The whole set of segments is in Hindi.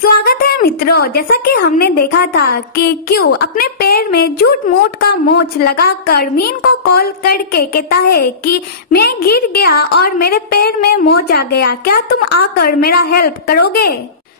स्वागत है मित्रों। जैसा कि हमने देखा था कि क्यों अपने पैर में झूठ मूठ का मोच लगाकर मीन को कॉल करके कहता है कि मैं गिर गया और मेरे पैर में मोच आ गया, क्या तुम आकर मेरा हेल्प करोगे।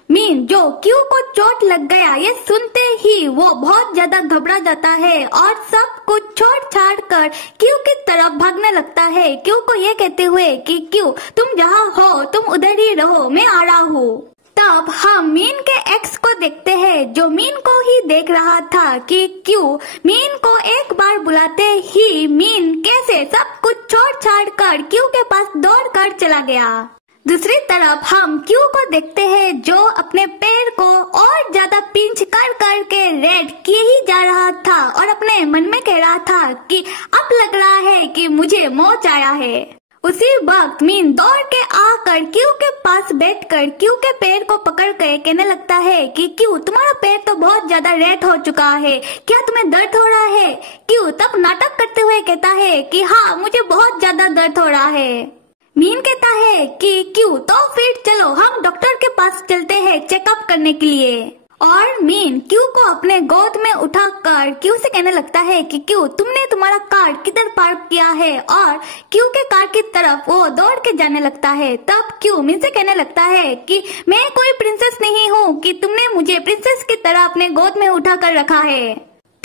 मीन जो क्यू को चोट लग गया ये सुनते ही वो बहुत ज्यादा घबरा जाता है और सब कुछ छोड़ छाड़ कर क्यू की तरफ भागने लगता है, क्यू को ये कहते हुए कि क्यू तुम जहाँ हो तुम उधर ही रहो, मैं आ रहा हूँ। तब हम मीन के एक्स को देखते हैं जो मीन को ही देख रहा था कि क्यू मीन को एक बार बुलाते ही मीन कैसे सब कुछ छोड़ छाड़ कर क्यू के पास दौड़ कर चला गया। दूसरी तरफ हम क्यू को देखते हैं जो अपने पैर को और ज्यादा पिंच कर करके रेड किए ही जा रहा था और अपने मन में कह रहा था कि अब लग रहा है कि मुझे मोच आया है। उसी वक्त मीन दौड़ के आकर क्यू के पास बैठकर क्यू के पैर को पकड़ कर कहने लगता है कि क्यू तुम्हारा पैर तो बहुत ज्यादा रेड हो चुका है, क्या तुम्हें दर्द हो रहा है। क्यू तब नाटक करते हुए कहता है कि हाँ मुझे बहुत ज्यादा दर्द हो रहा है। मीन कहता है कि क्यू तो फिर चलो हम डॉक्टर के पास चलते हैं चेकअप करने के लिए। और मीन क्यू को अपने गोद में उठाकर क्यू से कहने लगता है कि क्यू तुमने तुम्हारा कार किधर पार्क किया है, और क्यू के कार की तरफ वो दौड़ के जाने लगता है। तब क्यू मीन से कहने लगता है कि मैं कोई प्रिंसेस नहीं हूँ कि तुमने मुझे प्रिंसेस की तरह अपने गोद में उठा कर रखा है।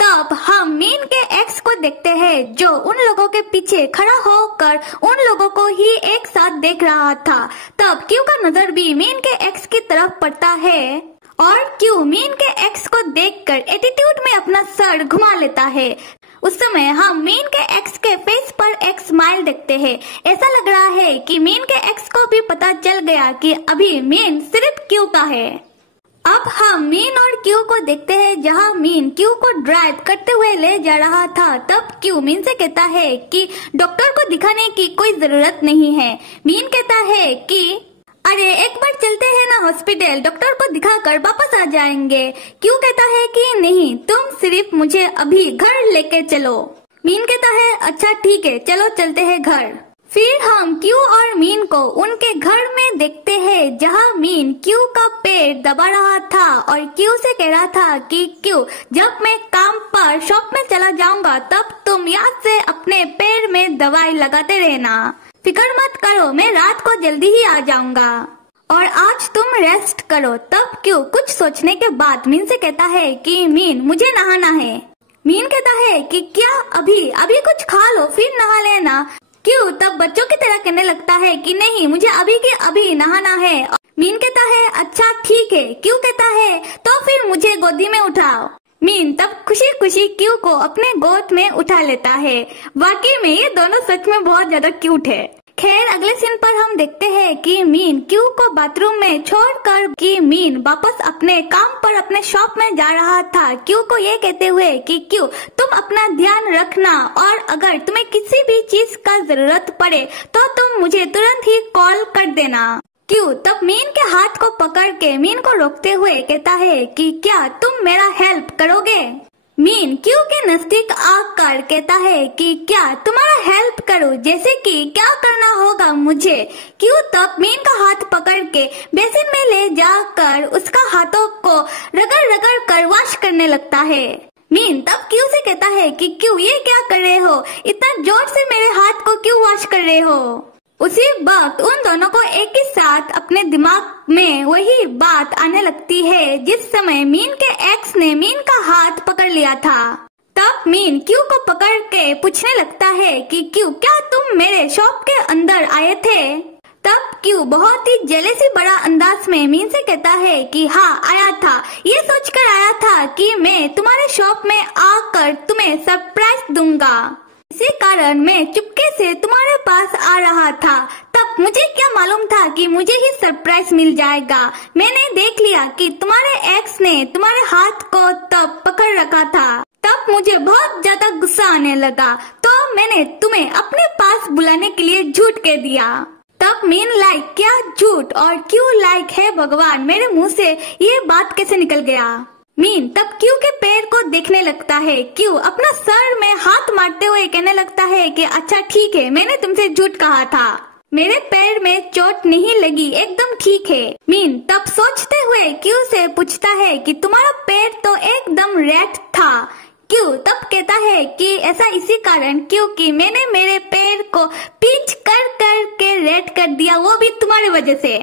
तब हम मीन के एक्स को देखते हैं जो उन लोगों के पीछे खड़ा होकर उन लोगों को ही एक साथ देख रहा था। तब क्यू का नजर भी मीन के एक्स की तरफ पड़ता है और क्यू मीन के एक्स को देखकर एटीट्यूड में अपना सर घुमा लेता है। उस समय हम मीन के एक्स के फेस पर एक स्माइल देखते हैं। ऐसा लग रहा है कि मीन के एक्स को भी पता चल गया कि अभी मीन सिर्फ क्यू का है। अब हम मीन और क्यू को देखते हैं जहां मीन क्यू को ड्राइव करते हुए ले जा रहा था। तब क्यू मीन से कहता है कि डॉक्टर को दिखाने की कोई जरूरत नहीं है। मीन कहता है कि अरे एक बार चलते हैं ना हॉस्पिटल, डॉक्टर को दिखाकर वापस आ जाएंगे। क्यू कहता है कि नहीं तुम सिर्फ मुझे अभी घर लेके चलो। मीन कहता है अच्छा ठीक है चलो चलते हैं घर। फिर हम क्यू और मीन को उनके घर में देखते हैं जहां मीन क्यू का पैर दबा रहा था और क्यू से कह रहा था कि क्यू जब मैं काम पर शॉप में चला जाऊंगा तब तुम याद से अपने पैर में दवाई लगाते रहना, फिक्र मत करो मैं रात को जल्दी ही आ जाऊंगा और आज तुम रेस्ट करो। तब क्यू कुछ सोचने के बाद मीन से कहता है कि मीन मुझे नहाना है। मीन कहता है कि क्या अभी अभी कुछ खा लो फिर नहा लेना। क्यू तब बच्चों की तरह कहने लगता है कि नहीं मुझे अभी के अभी नहाना है। मीन कहता है अच्छा ठीक है। क्यू कहता है तो फिर मुझे गोदी में उठाओ। मीन तब खुशी खुशी क्यू को अपने गोद में उठा लेता है। वाकई में ये दोनों सच में बहुत ज्यादा क्यूट है। खैर अगले सीन पर हम देखते हैं कि मीन क्यू को बाथरूम में छोड़कर कि मीन वापस अपने काम पर अपने शॉप में जा रहा था, क्यू को ये कहते हुए कि क्यू तुम अपना ध्यान रखना और अगर तुम्हें किसी भी चीज का जरूरत पड़े तो तुम मुझे तुरंत ही कॉल कर देना। क्यू तब मीन के हाथ को पकड़ के मीन को रोकते हुए कहता है कि क्या तुम मेरा हेल्प करोगे। मीन क्यू के नजदीक आकर कहता है कि क्या तुम्हारा हेल्प करूं, जैसे कि क्या करना होगा मुझे। क्यू तब मीन का हाथ पकड़ के बेसिन में ले जाकर उसका हाथों को रगड़ रगड़ कर वॉश करने लगता है। मीन तब क्यू से कहता है कि क्यू ये क्या कर रहे हो, इतना जोर से मेरे हाथ को क्यों वॉश कर रहे हो। उसी वक्त उन दोनों को एक ही साथ अपने दिमाग में वही बात आने लगती है जिस समय मीन के एक्स ने मीन का हाथ पकड़ लिया था। तब मीन क्यू को पकड़ के पूछने लगता है कि क्यू क्या तुम मेरे शॉप के अंदर आए थे। तब क्यू बहुत ही जेलसी बड़ा अंदाज में मीन से कहता है कि हाँ आया था, ये सोचकर आया था कि मैं तुम्हारे शॉप में आकर तुम्हें सरप्राइज दूंगा, इसी कारण मैं चुपके से तुम्हारे पास आ रहा था। तब मुझे क्या मालूम था कि मुझे ही सरप्राइज मिल जाएगा। मैंने देख लिया कि तुम्हारे एक्स ने तुम्हारे हाथ को तब पकड़ रखा था। तब मुझे बहुत ज्यादा गुस्सा आने लगा तो मैंने तुम्हें अपने पास बुलाने के लिए झूठ कह दिया। तब मीन लाइक क्या झूठ और क्यों लाइक है भगवान, मेरे मुंह से ये बात कैसे निकल गया। मीन तब क्यू के पैर को देखने लगता है। क्यू अपना सर में हाथ मारते हुए कहने लगता है कि अच्छा ठीक है मैंने तुमसे झूठ कहा था। मेरे पैर में चोट नहीं लगी, एकदम ठीक है। मीन तब सोचते हुए क्यू से पूछता है कि तुम्हारा पैर तो एकदम रेड था। क्यू तब कहता है कि ऐसा इसी कारण क्योंकि मैंने मेरे पैर को पिंच कर कर के रेड कर दिया, वो भी तुम्हारी वजह से।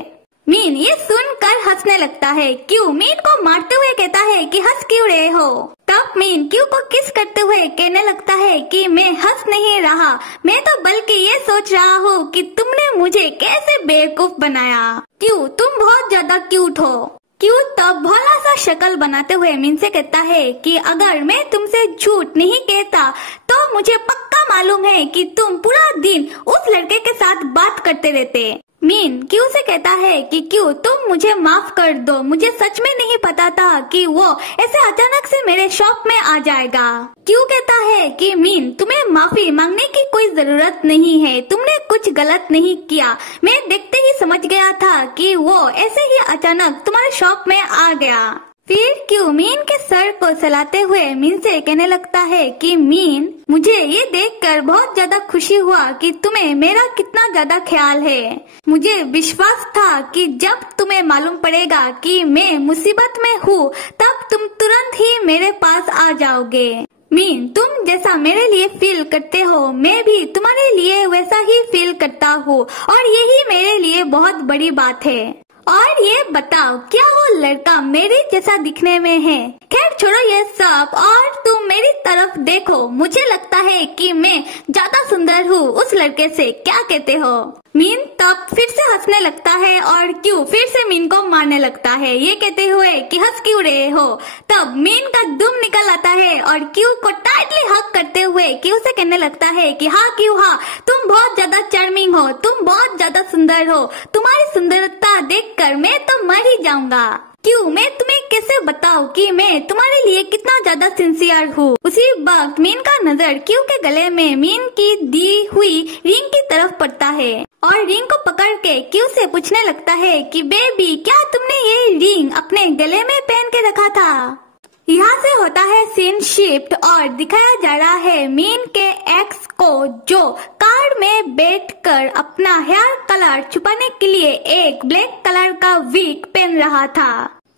मीन ये सुनकर हंसने लगता है। क्यू मीन को मारते हुए कहता है कि हंस क्यों रहे हो। तब मीन क्यू को किस करते हुए कहने लगता है कि मैं हंस नहीं रहा, मैं तो बल्कि ये सोच रहा हूँ कि तुमने मुझे कैसे बेवकूफ बनाया। क्यू तुम बहुत ज्यादा क्यूट हो। क्यू तब भोला सा शक्ल बनाते हुए मीन से कहता है कि अगर मैं तुमसे झूठ नहीं कहता तो मुझे पक्का मालूम है कि तुम पूरा दिन उस लड़के के साथ बात करते रहते। मीन क्यू से कहता है कि क्यू तुम मुझे माफ कर दो, मुझे सच में नहीं पता था कि वो ऐसे अचानक से मेरे शॉप में आ जाएगा। क्यू कहता है कि मीन तुम्हें माफी मांगने की कोई जरूरत नहीं है, तुमने कुछ गलत नहीं किया, मैं देखते ही समझ गया था कि वो ऐसे ही अचानक तुम्हारे शॉप में आ गया। फिर क्यू मीन के सर को सहलाते हुए मीन से कहने लगता है कि मीन मुझे ये देखकर बहुत ज्यादा खुशी हुआ कि तुम्हें मेरा कितना ज्यादा ख्याल है। मुझे विश्वास था कि जब तुम्हें मालूम पड़ेगा कि मैं मुसीबत में हूँ तब तुम तुरंत ही मेरे पास आ जाओगे। मीन तुम जैसा मेरे लिए फील करते हो मैं भी तुम्हारे लिए वैसा ही फील करता हूँ और यही मेरे लिए बहुत बड़ी बात है। और ये बताओ क्या वो लड़का मेरे जैसा दिखने में है? खैर छोड़ो ये सब और तुम मेरी तरफ देखो, मुझे लगता है कि मैं ज्यादा सुंदर हूँ उस लड़के से, क्या कहते हो? मीन तब फिर से हंसने लगता है और क्यू फिर से मीन को मारने लगता है, ये कहते हुए कि हंस क्यों रहे हो। तब मीन का दुम निकल आता है और क्यू को टाइटली हग करते हुए क्यू से कहने लगता है कि हाँ क्यू हाँ, तुम बहुत ज्यादा चार्मिंग हो, तुम बहुत ज्यादा सुंदर हो, तुम्हारी सुंदरता देखकर मैं तो मर ही जाऊंगा। क्यों मैं तुम्हें कैसे बताऊं कि मैं तुम्हारे लिए कितना ज्यादा सिंसियर हूँ। उसी वक्त मीन का नजर क्यू के गले में मीन की दी हुई रिंग की तरफ पड़ता है और रिंग को पकड़ के क्यू से पूछने लगता है कि बेबी क्या तुमने ये रिंग अपने गले में पहन के रखा था? यहाँ से होता है सीन शिफ्ट और दिखाया जा रहा है मीन के एक्स को जो कार में बैठकर अपना हेयर कलर छुपाने के लिए एक ब्लैक कलर का विग पहन रहा था।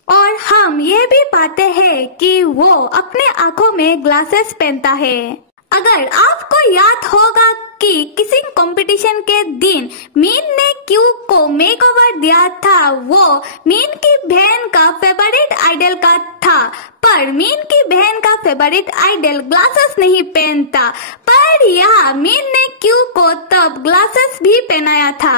और हम ये भी पाते हैं कि वो अपने आँखों में ग्लासेस पहनता है। अगर आपको याद होगा कि किसिंग कंपटीशन के दिन मीन ने क्यू को मेकओवर दिया था, वो मीन की बहन का फेवरेट आइडल का था, पर मीन की बहन का फेवरेट आइडल ग्लासेस नहीं पहनता, पर यहाँ मीन ने क्यू को तब ग्लासेस भी पहनाया था।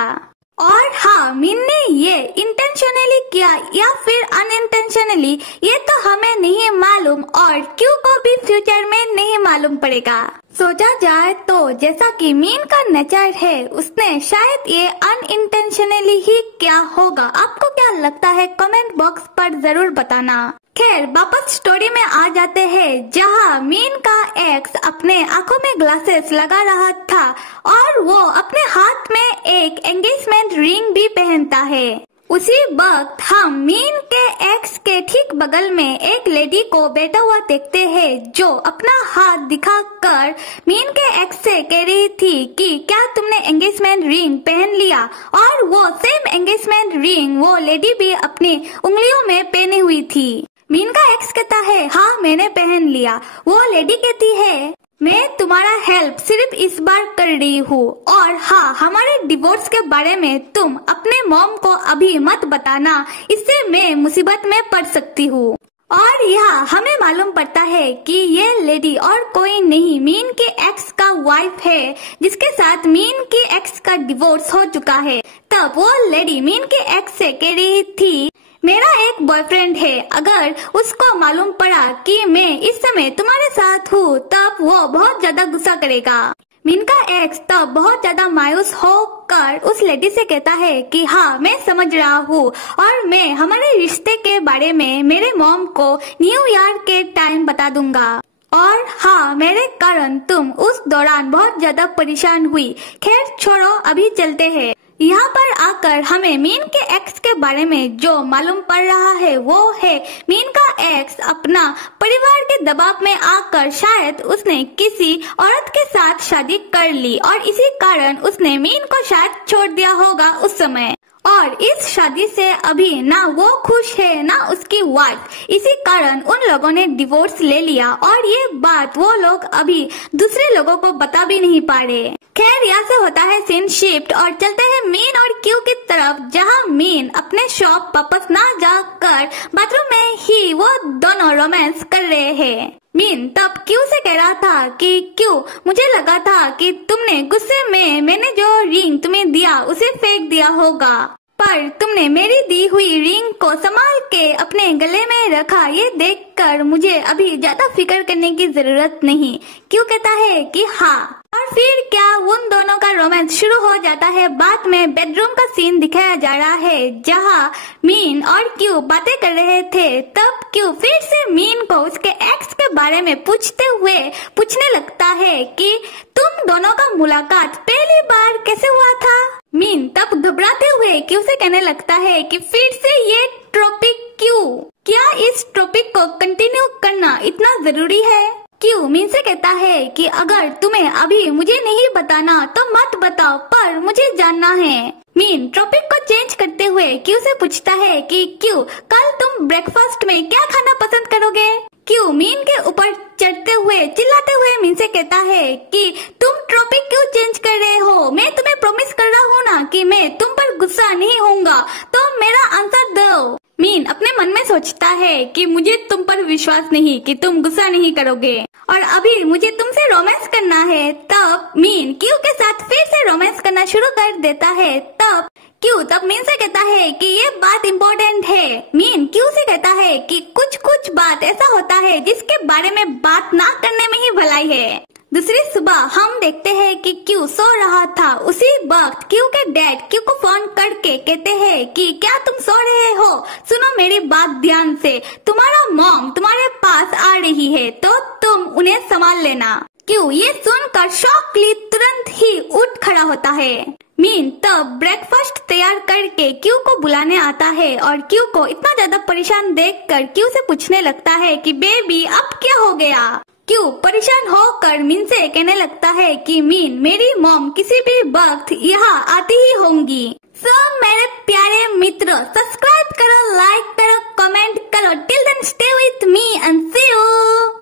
और हाँ, मीन ने ये इंटेंशनली किया या फिर अनइंटेंशनली ये तो हमें नहीं मालूम और क्यू को भी फ्यूचर में नहीं मालूम पड़ेगा। सोचा जाए तो जैसा कि मीन का नेचर है उसने शायद ये अनइंटेंशनली ही किया होगा। आपको क्या लगता है कमेंट बॉक्स पर जरूर बताना। खैर वापस स्टोरी में आ जाते हैं जहाँ मीन का एक्स अपने आंखों में ग्लासेस लगा रहा था और वो अपने हाथ में एक एंगेजमेंट रिंग भी पहनता है। उसी वक्त हम मीन के एक्स के ठीक बगल में एक लेडी को बैठा हुआ देखते हैं जो अपना हाथ दिखाकर मीन के एक्स से कह रही थी कि क्या तुमने एंगेजमेंट रिंग पहन लिया, और वो सेम एंगेजमेंट रिंग वो लेडी भी अपनी उंगलियों में पहनी हुई थी। मीन का एक्स कहता है हाँ मैंने पहन लिया। वो लेडी कहती है मैं तुम्हारा हेल्प सिर्फ इस बार कर रही हूँ, और हाँ हमारे डिवोर्स के बारे में तुम अपने मॉम को अभी मत बताना, इससे मैं मुसीबत में पड़ सकती हूँ। और यहाँ हमें मालूम पड़ता है कि ये लेडी और कोई नहीं मीन के एक्स का वाइफ है जिसके साथ मीन की एक्स का डिवोर्स हो चुका है। तब वो लेडी मीन के एक्स से कह रही थी मेरा एक बॉयफ्रेंड है, अगर उसको मालूम पड़ा कि मैं इस समय तुम्हारे साथ हूँ तब वो बहुत ज्यादा गुस्सा करेगा। मीन का एक्स तब बहुत ज्यादा मायूस होकर उस लेडी से कहता है कि हाँ मैं समझ रहा हूँ और मैं हमारे रिश्ते के बारे में मेरे मॉम को न्यू ईयर के टाइम बता दूंगा, और हाँ मेरे कारण तुम उस दौरान बहुत ज्यादा परेशान हुई। खैर छोड़ो अभी चलते हैं। यहाँ पर आकर हमें मीन के एक्स के बारे में जो मालूम पड़ रहा है वो है मीन का एक्स अपना परिवार के दबाव में आकर शायद उसने किसी औरत के साथ शादी कर ली और इसी कारण उसने मीन को शायद छोड़ दिया होगा उस समय, और इस शादी से अभी ना वो खुश है ना उसकी वाइफ। इसी कारण उन लोगों ने डिवोर्स ले लिया और ये बात वो लोग अभी दूसरे लोगों को बता भी नहीं पा रहे। खैर यहाँ से होता है सीन शिफ्ट और चलते हैं मीन और क्यू की तरफ, जहाँ मीन अपने शॉप वापस ना जाकर बाथरूम में ही वो दोनों रोमांस कर रहे हैं। मीन तब क्यू से कह रहा था कि क्यू, मुझे लगा था कि तुमने गुस्से में मैंने जो रिंग तुम्हें दिया उसे फेंक दिया होगा, पर तुमने मेरी दी हुई रिंग को संभाल के अपने गले में रखा। ये देखकर मुझे अभी ज्यादा फिक्र करने की जरूरत नहीं। क्यों कहता है कि हाँ, और फिर क्या उन दोनों का रोमांस शुरू हो जाता है। बाद में बेडरूम का सीन दिखाया जा रहा है जहाँ मीन और क्यू बातें कर रहे थे। तब क्यू फिर से मीन को उसके एक्स के बारे में पूछने लगता है कि तुम दोनों का मुलाकात पहली बार कैसे हुआ था। मीन तब घबराते हुए क्यू से कहने लगता है कि फिर से ये टॉपिक क्यों, क्या इस टॉपिक को कंटिन्यू करना इतना जरूरी है। क्यू मीन से कहता है कि अगर तुम्हें अभी मुझे नहीं बताना तो मत बताओ, पर मुझे जानना है। मीन टॉपिक को चेंज करते हुए क्यू से पूछता है कि क्यू, कल तुम ब्रेकफास्ट में क्या खाना पसंद करोगे। क्यू मीन के ऊपर चढ़ते हुए चिल्लाते हुए मीन से कहता है कि तुम टॉपिक क्यों चेंज कर रहे हो, मैं तुम्हें प्रॉमिस कर रहा हूँ ना कि मैं तुम पर गुस्सा नहीं होऊंगा, तो मेरा आंसर दो। मीन अपने मन में सोचता है कि मुझे तुम पर विश्वास नहीं कि तुम गुस्सा नहीं करोगे और अभी मुझे तुमसे रोमांस करना है। तब मीन क्यू के साथ फिर से रोमांस करना शुरू कर देता है। तब क्यू मीन से कहता है कि ये बात इम्पोर्टेंट है। मीन क्यू से कहता है कि कुछ बात ऐसा होता है जिसके बारे में बात ना करने में ही भलाई है। दूसरी सुबह हम देखते हैं कि क्यू सो रहा था। उसी वक्त क्यू के डैड क्यू को फोन करके कहते हैं कि क्या तुम सो रहे हो, सुनो मेरी बात ध्यान से, तुम्हारा मॉम तुम्हारे पास आ रही है तो तुम उन्हें संभाल लेना। क्यू ये सुनकर शॉकली तुरंत ही उठ खड़ा होता है। मीन तब ब्रेकफास्ट तैयार करके क्यू को बुलाने आता है और क्यू को इतना ज्यादा परेशान देखकर क्यू से पूछने लगता है कि बेबी अब क्या हो गया। क्यू परेशान होकर मीन से कहने लगता है कि मीन मेरी मॉम किसी भी वक्त यहाँ आती ही होंगी। सब मेरे प्यारे मित्र सब्सक्राइब करो, लाइक करो, कमेंट करो। Till then stay with me and see you.